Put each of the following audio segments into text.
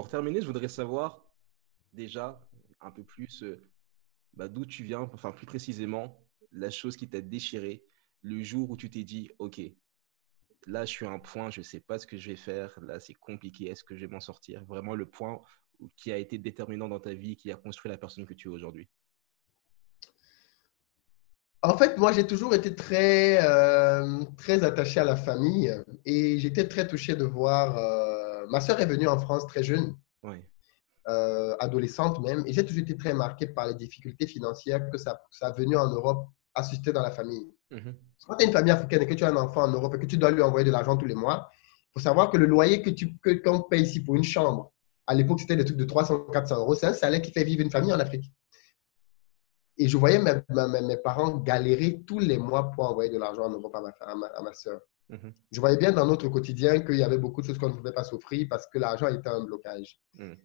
Pour terminer, je voudrais savoir déjà un peu plus d'où tu viens, enfin plus précisément, la chose qui t'a déchiré, le jour où tu t'es dit, OK, là je suis à un point, je ne sais pas ce que je vais faire, là c'est compliqué, est-ce que je vais m'en sortir? Vraiment le point qui a été déterminant dans ta vie, qui a construit la personne que tu es aujourd'hui. En fait, moi, j'ai toujours été très attaché à la famille et j'étais très touché de voir. Ma sœur est venue en France très jeune, Oui. adolescente même, et j'ai toujours été très marqué par les difficultés financières que ça a venu en Europe assister dans la famille. Mhm. Quand tu as une famille africaine et que tu as un enfant en Europe et que tu dois lui envoyer de l'argent tous les mois, il faut savoir que le loyer qu'on paye ici pour une chambre, à l'époque, c'était des trucs de 300, 400 euros. C'est un salaire qui fait vivre une famille en Afrique. Et je voyais mes parents galérer tous les mois pour envoyer de l'argent en Europe à ma soeur. Mhm. Je voyais bien dans notre quotidien qu'il y avait beaucoup de choses qu'on ne pouvait pas s'offrir parce que l'argent était un blocage. Mhm.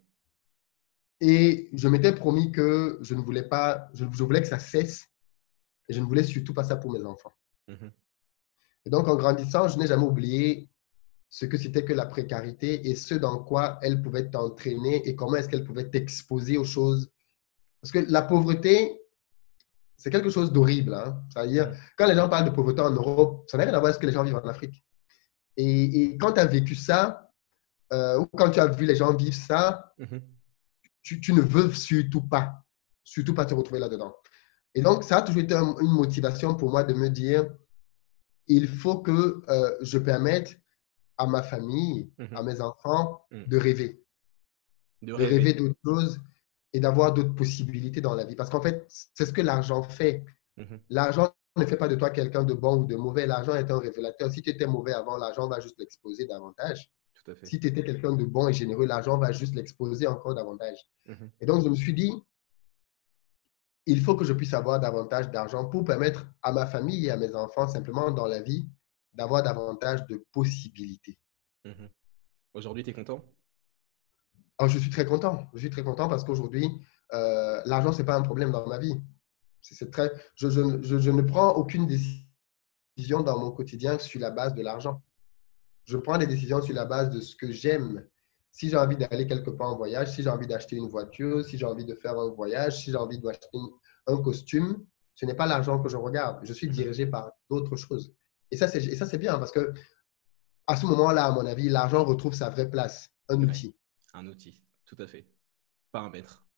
Et je m'étais promis que je ne voulais pas, je voulais que ça cesse et je ne voulais surtout pas ça pour mes enfants. Mhm. Et donc, en grandissant, je n'ai jamais oublié ce que c'était que la précarité et ce dans quoi elle pouvait t'entraîner et comment est-ce qu'elle pouvait t'exposer aux choses. Parce que la pauvreté, c'est quelque chose d'horrible. Hein. C'est-à-dire, Mhm. quand les gens parlent de pauvreté en Europe, ça n'a rien à voir avec ce que les gens vivent en Afrique. Et quand tu as vécu ça, ou quand tu as vu les gens vivre ça, Mhm. tu ne veux surtout pas te retrouver là-dedans. Et donc, ça a toujours été une motivation pour moi de me dire, il faut que je permette à ma famille, à Mhm. mes enfants, Mhm. de rêver. De De rêver. rêver d'autres choses et d'avoir d'autres possibilités dans la vie. Parce qu'en fait, c'est ce que l'argent fait. Mhm. L'argent ne fait pas de toi quelqu'un de bon ou de mauvais. L'argent est un révélateur. Si tu étais mauvais avant, l'argent va juste l'exposer davantage. Tout à fait. Si tu étais quelqu'un de bon et généreux, l'argent va juste l'exposer encore davantage. Mhm. Et donc, je me suis dit, il faut que je puisse avoir davantage d'argent pour permettre à ma famille et à mes enfants, simplement dans la vie, d'avoir davantage de possibilités. Mhm. Aujourd'hui, tu es content? Alors, je suis très content. Je suis très content parce qu'aujourd'hui, l'argent, ce n'est pas un problème dans ma vie. C'est très, je ne prends aucune décision dans mon quotidien sur la base de l'argent. Je prends des décisions sur la base de ce que j'aime. Si j'ai envie d'aller quelque part en voyage, si j'ai envie d'acheter une voiture, si j'ai envie de faire un voyage, si j'ai envie d'acheter un costume, ce n'est pas l'argent que je regarde. Je suis Mhm. dirigé par d'autres choses. Et ça, c'est bien parce que à ce moment-là, à mon avis, l'argent retrouve sa vraie place, un Ouais. outil. Un outil. Tout à fait. Pas un maître.